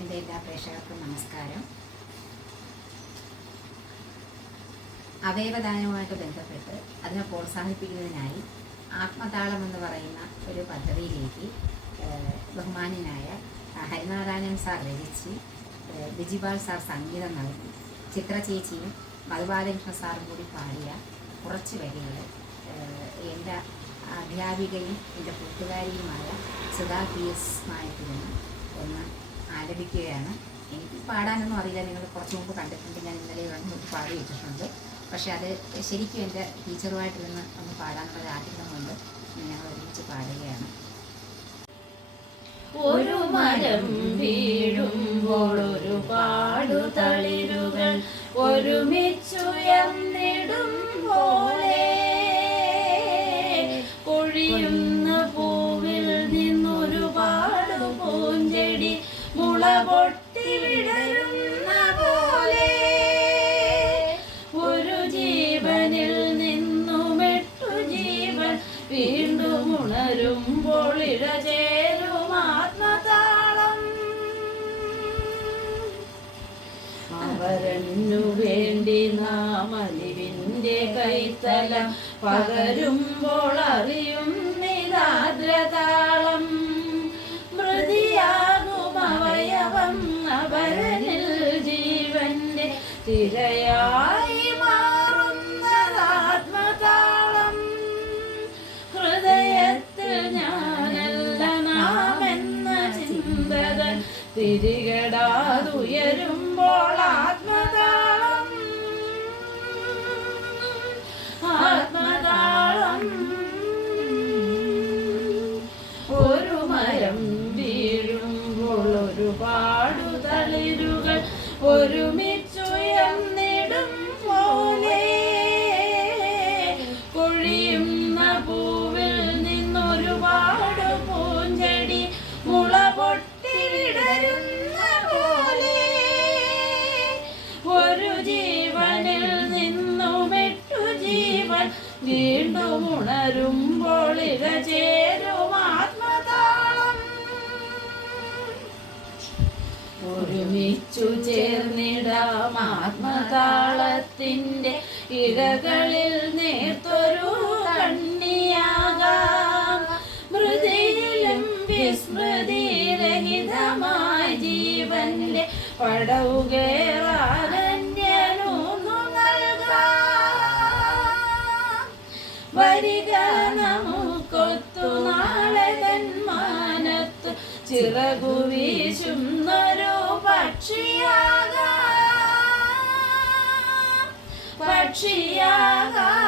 എന്റെ എല്ലാ പ്രേക്ഷകർക്കും നമസ്കാരം. അവയവദാനവുമായിട്ട് ബന്ധപ്പെട്ട് അതിനെ പ്രോത്സാഹിപ്പിക്കുന്നതിനായി ആത്മതാളം എന്ന് പറയുന്ന ഒരു പദ്ധതിയിലേക്ക് ബഹുമാനായ ഹരിനാരായണൻ സാർ രചിച്ച് ബിജിപാൽ സാർ സംഗീതം നൽകി ചിത്ര ചേച്ചിയും മധുബാലകൃഷ്ണ സാറും കൂടി പാടിയ കുറച്ച് വരികൾ എന്റെ അധ്യാപികയും എന്റെ കൂട്ടുകാരിയുമായ സുധാ പി എസ് ഒന്ന് ആലപിക്കുകയാണ് എനിക്ക് പാടാനൊന്നും അറിയില്ല. നിങ്ങൾ കുറച്ച് മുമ്പ് കണ്ടിട്ടുണ്ട്. ഞാൻ ഇന്നലെ ഒരു പാടി വെച്ചിട്ടുണ്ട്. പക്ഷേ അത് ശരിക്കും എന്റെ ടീച്ചറുമായിട്ട് നിന്ന് ഒന്ന് പാടാനുള്ള ആഗ്രഹമുണ്ട്. ഞങ്ങൾ ഒരുമിച്ച് പാടുകയാണ്. ഒരു മരം വീഴുമ്പോൾ ഒരുപാടു തളിരുകൾ ഒരുമിച്ചുയർന്നിടും മുള പൊട്ടി പോലെ ഒരു ജീവനിൽ നിന്നും എട്ടു ജീവൻ വീണ്ടും ഉണരുമ്പോൾ ഇഴചേരും ആത്മതാളം. അവരന്നു വേണ്ടി നാം അലിവിന്റെ കൈത്തലം പകരുമ്പോൾ അറിയും നിരാദ്രതാളം തിരയായി മാറുന്നതാത്മതാളം ഹൃദയത്തിൽ ഞാനല്ല നാമെന്ന ചിന്തകൾ തിരികടാതുയരുമ്പോൾ വീണ്ടും ഉണരുമ്പോൾ ഇഴ ചേരും ആത്മതാളം. ഒരുമിച്ചു ചേർന്നിടാം ആത്മതാളത്തിന്റെ ഇഴകളിൽ നേർത്തൊരു കണ്ണിയാകാം. മൃതിയിലും വിസ്മൃതിരഹിതമായ ജീവന്റെ പടവുകേറാനന്യനൂന്നു വരിക നമുക്കൊത്തു നാളെ തന്മാനത്ത് ചിറകു വീശുന്നൊരു പക്ഷിയാകാം. പക്ഷിയാകാം.